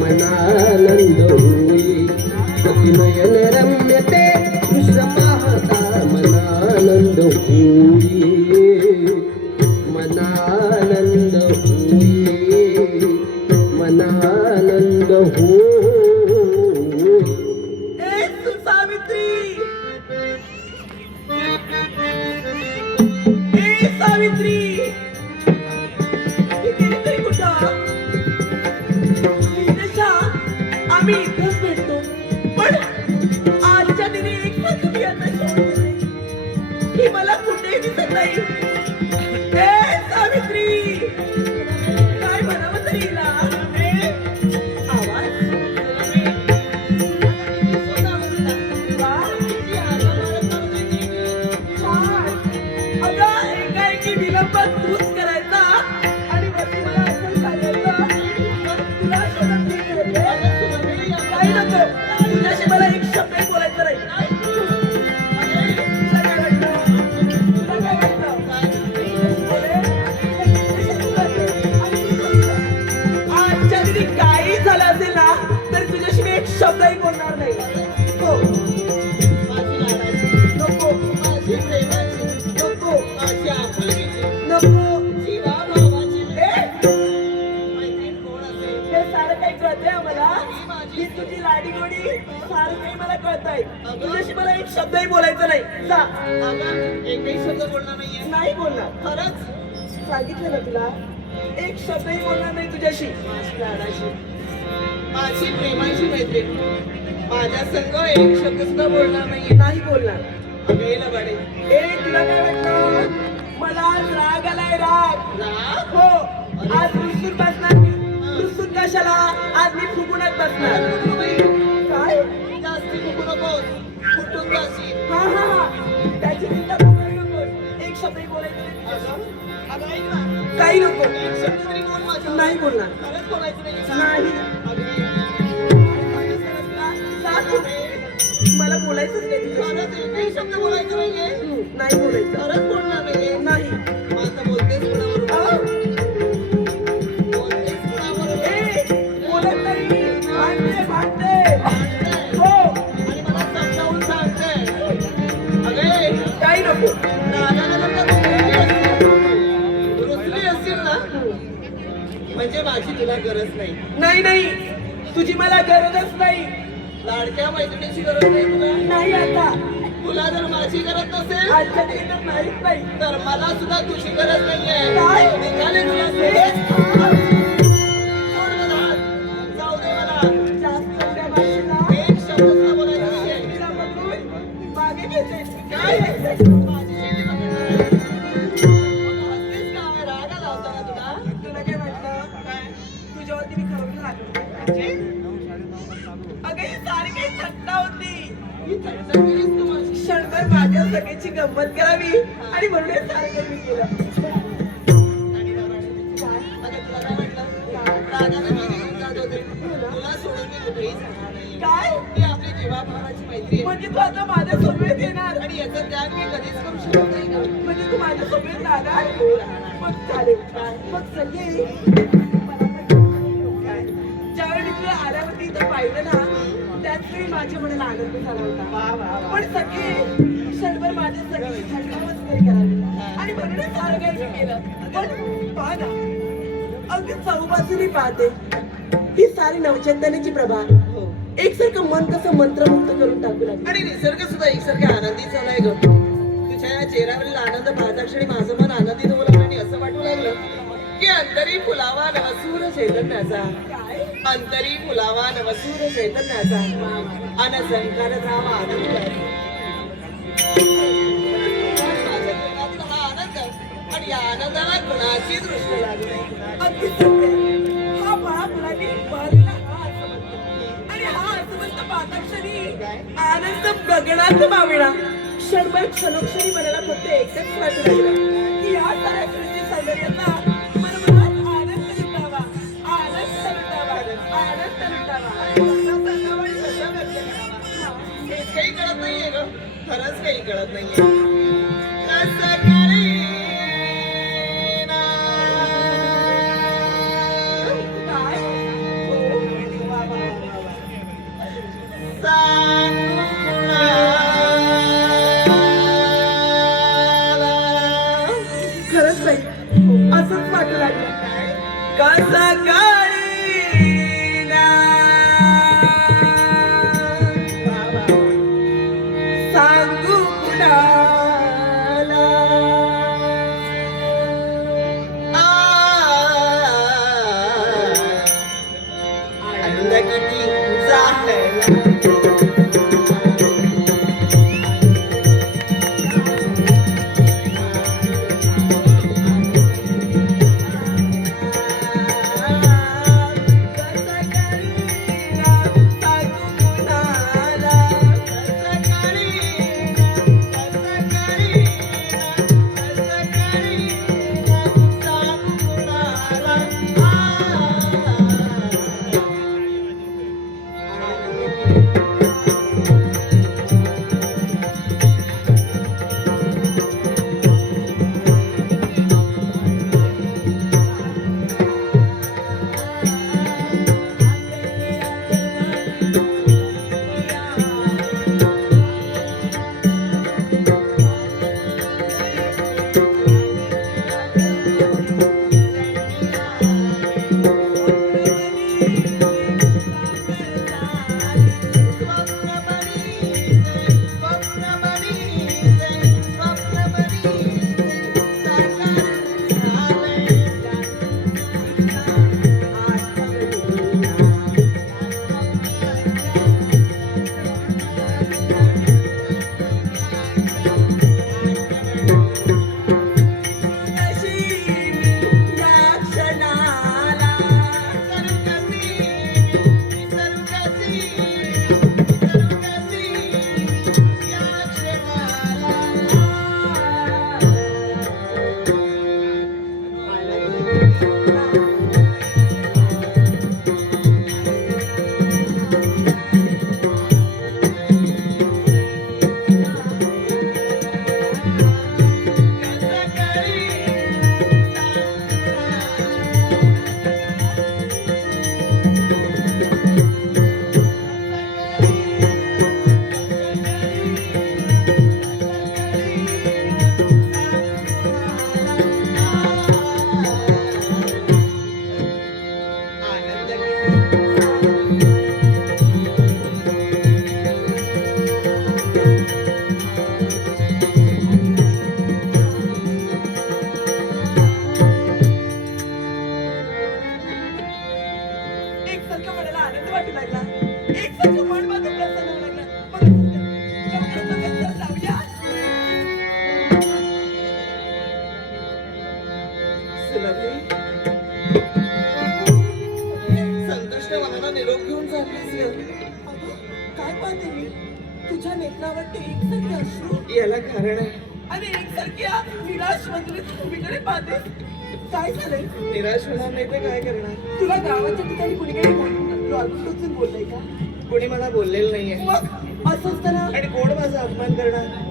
मनानंद होई सतीनयन रम्यते दृश्य पाहता मनानंद होई मनानंद होई मनानंद होई सावित्री आम्ही इथंच भेटतो पण आजच्या दिनी एक संधी आता सोडली ही मला कुठेही दिसत नाही सावित्री काय म्हणावं तरी हिला आवाज विलंबात तूच करायचा आणि वरती मला असं सांगायचं तुला शोधत काही नको तुझ्याशी मला एक शब्द बोलायचं नाही तुला काय वाटतं तुला काय वाटतं आजच्या दिनी काही झालं असेल ना तर तुझ्याशी मी एक शब्दही बोलणार नाही हो नको माझी प्रेमाची नको माझी आपुलकीची नको जीवा भावाची मैत्रीण कोण असेल हे सारं काही कळतंय आम्हाला ही तुझी लाडी गोडी सारं काही मला कळतंय तुझ्याशी मला एक शब्दही बोलायचं नाही जा एकही शब्द बोलणार नाहीये नाही बोलणार खरंच सांगितलं ना तुला एक शब्दही बोलणार नाही तुझ्याशी माझी लाडाची माझी प्रेमाची मैत्रीण माझ्या संग एक शब्द सुद्धा बोलणार नाहीये नाही बोलणार बाडे ए तुला काय वाटतं मला आज राग आलाय राग राग हो आज रुसून बसणार मी रुसून कशाला आज मी फुगूनच बसणार काय जास्ती फुगू नकोस फुटून जाशील हा हा हा त्याची चिंता करू नकोस एक शब्दही बोलायचं काही नको एक शब्द तरी बोल माझ्या नाही बोलणार खरंच बोलायचं नाही मला बोलायचंच नाही काही शब्द बोलायचं नाहीये नाही बोलायचं खरंच बोलणार नाहीये नाही आता बोलतेस कोणाबरोबर बोलतेस कोणाबरोबर बोलत नाही भांडते हो आणि मला समजावून सांगते अगे काही नको रुसली असतील ना म्हणजे माझी तुला गरज नाही नाही नाही तुझी मला गरजच नाही लाडक्या मैत्रिणीची गरज नाही तुला नाही आता तुला जर माझी गरज नसेल आजच्या दिवसात नाहीच नाही तर मला सुद्धा तुझी गरज नाहीये काय निघाले तुला जाऊ दे मला जास्त एक शब्द सुद्धा बोलायचा नाही मागे घेते काय राग आला होता ना तुला तुला काय वाटलं तुझ्यावरती मी खरोखर लागलो अगं ही सारी काही थट्टा होती क्षणभर माझ्या सगळ्याची गंमत करावी आणि म्हणून हे सारं काही मी केलं तुला सोडून मी कुठेही जाणार नाही काय ती आपली जीवाभावाची मैत्री म्हणजे तू आता माझ्या सोबत येणार आणि याचं त्याग मी कधीच करू शकत नाही का म्हणजे तू माझ्या सोबत राहणार मग चालेल मग संजय ज्यावेळी तुला आल्यावरती इथं पाहिलं ना त्याच वेळी माझ्या मनाला आनंद झाला होता पण सगळे क्षणभर माझ्या सगळी थंडावच करावी आणि म्हणूनच सारं काही मी केलं पण पहा ना अगदी चौबाजूनी पाहते ही सारी नवचंदनाची प्रभा एकसारखं मन कसं मंत्रमुक्त करून टाकू लागलं आणि निसर्ग सुद्धा एकसारखं आनंदी झालाय ग तुझ्या या चेहऱ्यावरील आनंद पाहता क्षणी माझं मन आनंदित होऊ लागलं आणि असं वाटू लागलं की अंतरी फुलावा नवसूर चैतन्याचा अंतरी फुलावा नवसूर चैतन्याचा अनसंकार धावा आनंद हा आनंद आणि या आनंदाला कुणाची दृष्टी लागू नये हा पहा मुलांनी बहरलेला हा आसमंत आणि हा आसमंत पाहताक्षणी आनंद गगनात माविळा क्षणभर क्षणोक्षणी मनाला फक्त एकच वाटू लागला की या साऱ्या सृष्टी सौंदर्याचा काही कळत नाहीये ग खरंच काही कळत नाहीये काय किती जाहला एकसारखं म्हणायला आनंद वाटू लागला एकसारखं मन माझं प्रसन्न होऊ लागलं लवकरात लवकर जाऊया सुलभे संतुष्ट मनाला निरोप घेऊन चाललीस काय पाहते मी तुझ्या नेत्रावरती एकसारखे अश्रू याला कारण आहे आणि एकसारख्या निराश मंदिरात उभीकडे पाहते काय झालंय निराश होणार नाही ते काय करणार तुला गावाच्या ठिकाणी कुणी काही बोललंय का कोणी मला बोललेलं नाहीये मग असं असताना आणि कोण माझा अपमान करणार